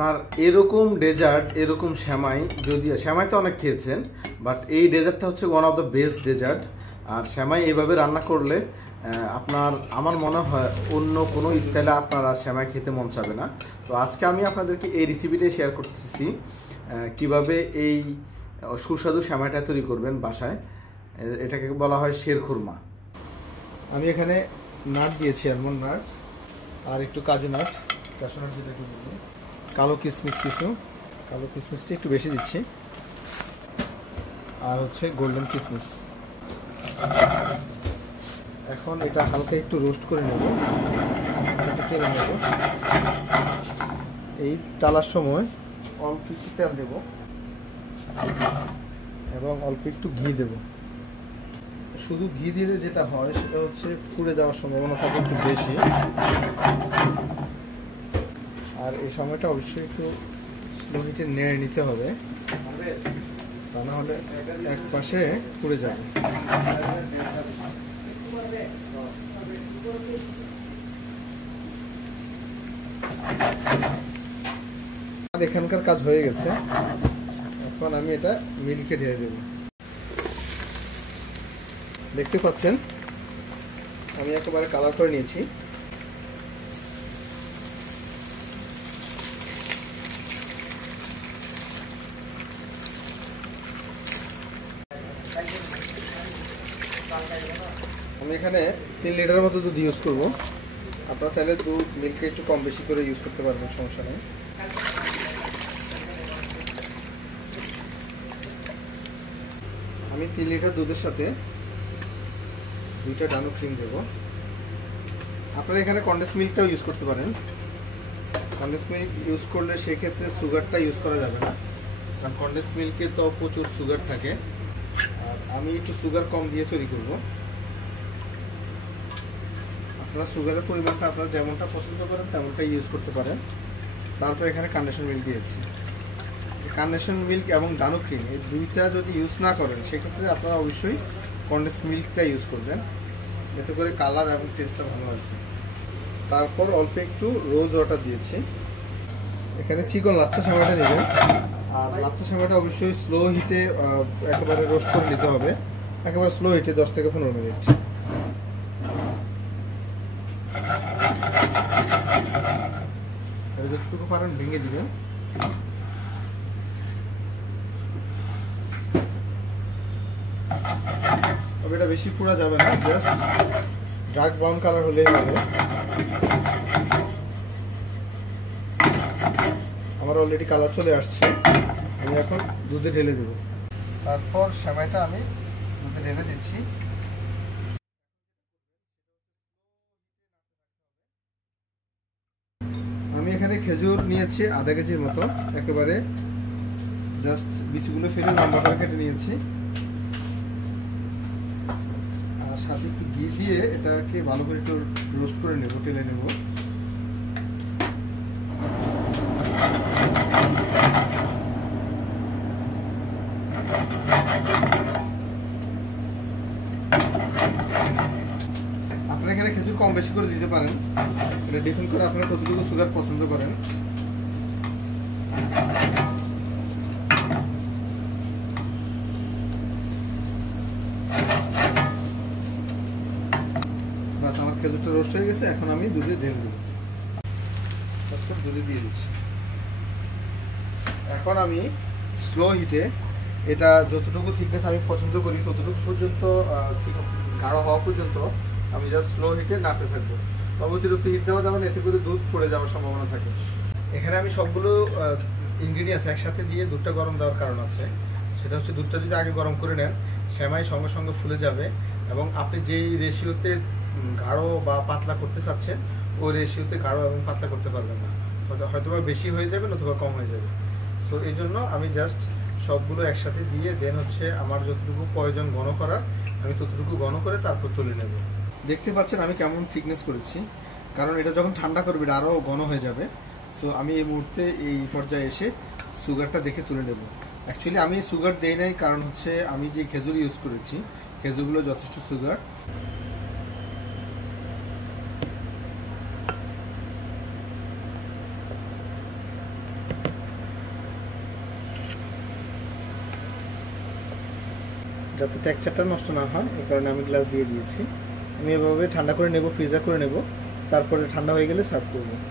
আপনার এরকম ডেজার্ট, এরকম সেমাই, যদিও সেমাই তো অনেক খেয়েছেন, বাট এই ডেজার্টটা হচ্ছে one of the best dessert. আর সেমাই এইভাবে রান্না করলে আপনার, আমার মনে হয় অন্য কোনো স্টাইলে আপনার আর সেমাই খেতে মন চাবে না। তো আজকে আমি আপনাদেরকে এই রেসিপিটাই শেয়ার করতেছি, কিভাবে এই সুস্বাদু সেমাইটা তৈরি করবেন বাসায়। এটাকে বলা হয় শেরখুরমা। আমি এখানে নাট দিয়েছি, আলমন্ড নাট, আর একটু কাজু নাট, ক্যাশু নাট যেটা বলবো, কালো কিশমিশ কিছু, কালো কিশমিশটা একটু বেশি দিচ্ছি, আর হচ্ছে গোল্ডেন কিশমিশ। এখন এটা হালকা একটু রোস্ট করে নেব, তেলে নেব। এই টালার সময় অল্প একটু তেল দেব এবং অল্প একটু ঘি দেব। শুধু ঘি দিলে যেটা হয় সেটা হচ্ছে পুড়ে যাওয়ার সম্ভাবনা থাকে একটু বেশি, আর এই সময়টা অবশ্যই একটু স্লো হিটে নেড়ে নিতে হবে, তা না হলে এক পাশে পুড়ে যাবে। এখানকার কাজ হয়ে গেছে, এখন আমি এটা মিল্কে ঢেলে দেব। দেখতে পাচ্ছেন আমি একেবারে কালার করে নিয়েছি। আমি এখানে 3 লিটারের মতো দুধ ইউজ করব। আপনারা চাইলে দুধ মিল্কে একটু কম বেশি করে ইউজ করতে পারবেন, সমস্যা নেই। আমি 3 লিটার দুধের সাথে 2টা ডানো ক্রিম দেব। আপনারা এখানে কনডেন্স মিল্কটাও ইউজ করতে পারেন। কনডেন্স মিল্ক ইউজ করলে সেক্ষেত্রে সুগারটা ইউজ করা যাবে না, কারণ কনডেন্স মিল্কে তো প্রচুর সুগার থাকে, আর আমি একটু সুগার কম দিয়ে তৈরি করব। আপনারা সুগারের পরিমাণটা আপনারা যেমনটা পছন্দ করেন তেমনটাই ইউজ করতে পারেন। তারপর এখানে কন্ডেন্সড মিল্ক দিয়েছি। কন্ডেন্সড মিল্ক এবং ডানো ক্রিম এই দুইটা যদি ইউজ না করেন সেক্ষেত্রে আপনারা অবশ্যই কনডেন্সড মিল্কটা ইউজ করবেন, এতে করে কালার এবং টেস্টটা ভালো আসবে। তারপর অল্প একটু রোজ ওয়াটার দিয়েছি। এখানে চিকন লাচ্ছা সেমাইটা নেবেন, আর লাচ্ছা সেমাইটা অবশ্যই স্লো হিটে একেবারে রোস্ট করে নিতে হবে, একেবারে স্লো হিটে 10 থেকে 15 মিনিট। যতটুকু পারেন ভেঙে দিবেন। তবে এটা বেশি পুড়া যাবে না, জাস্ট ডার্ক ব্রাউন কালার হলেই হবে। আমার অলরেডি কালার চলে আসছে, আমি এখন দুধে ঢেলে দেব। তারপর সেমাইটা আমি দুধে ঢেলে দিচ্ছি। আমি এখানে খেজুর নিয়েছি আধা কেজির মতো, একেবারে জাস্ট বিচিগুলো ফেলে লম্বা করে কেটে নিয়েছি, আর সাথে একটু ঘি দিয়ে এটাকে ভালো করে একটু রোস্ট করে নেব, তেলে নেব। আপনারা এখানে খেজুর কম বেশি করে দিতে পারেন, এটা ডিপেন্ড করে আপনারা কতটুকু সুগার পছন্দ করেন। বাস, আমার খেজুরটা রোস্ট হয়ে গেছে, এখন আমি দুধে ঢেলে দেব। দুধে দিয়ে দিচ্ছি। এখন আমি স্লো হিটে এটা যতটুকু থিকনেস আমি পছন্দ করি ততটুকু পর্যন্ত, গাঢ় হওয়া পর্যন্ত আমি জাস্ট স্লো হিটে নাড়তে থাকবো। অতিরিক্ত হিট দেওয়া যাবে না, এতে করে দুধ পড়ে যাওয়ার সম্ভাবনা থাকে। এখানে আমি সবগুলো ইনগ্রিডিয়েন্টস একসাথে দিয়ে দুধটা গরম দেওয়ার কারণ আছে, সেটা হচ্ছে দুধটা যদি আগে গরম করে নেন সেমাই সঙ্গে সঙ্গে ফুলে যাবে, এবং আপনি যেই রেশিওতে গাঢ় বা পাতলা করতে চাচ্ছেন ওই রেশিওতে গাঢ় এবং পাতলা করতে পারবেন না, হয়তো বা বেশি হয়ে যাবে নতুবা কম হয়ে যাবে। সো এই জন্য আমি জাস্ট সবগুলো একসাথে দিয়ে দেন হচ্ছে আমার যতটুকু প্রয়োজন ঘন করার আমি ততটুকু ঘন করে তারপর তুলে নেব। দেখতে পাচ্ছেন আমি কেমন থিকনেস করেছি, কারণ এটা যখন ঠান্ডা করবে এটা আরও ঘন হয়ে যাবে। সো আমি এই মুহূর্তে এই পর্যায়ে এসে সুগারটা দেখে তুলে নেব। অ্যাকচুয়ালি আমি সুগার দেই নাই, কারণ হচ্ছে আমি যে খেজুর ইউজ করেছি খেজুরগুলো যথেষ্ট সুগার। যাতে টেক্সচারটা নষ্ট না হয় এই কারণে আমি গ্লাস দিয়ে দিয়েছি। আমি এভাবে ঠান্ডা করে নেব, ফ্রিজার করে নেব, তারপরে ঠান্ডা হয়ে গেলে সার্ভ করব।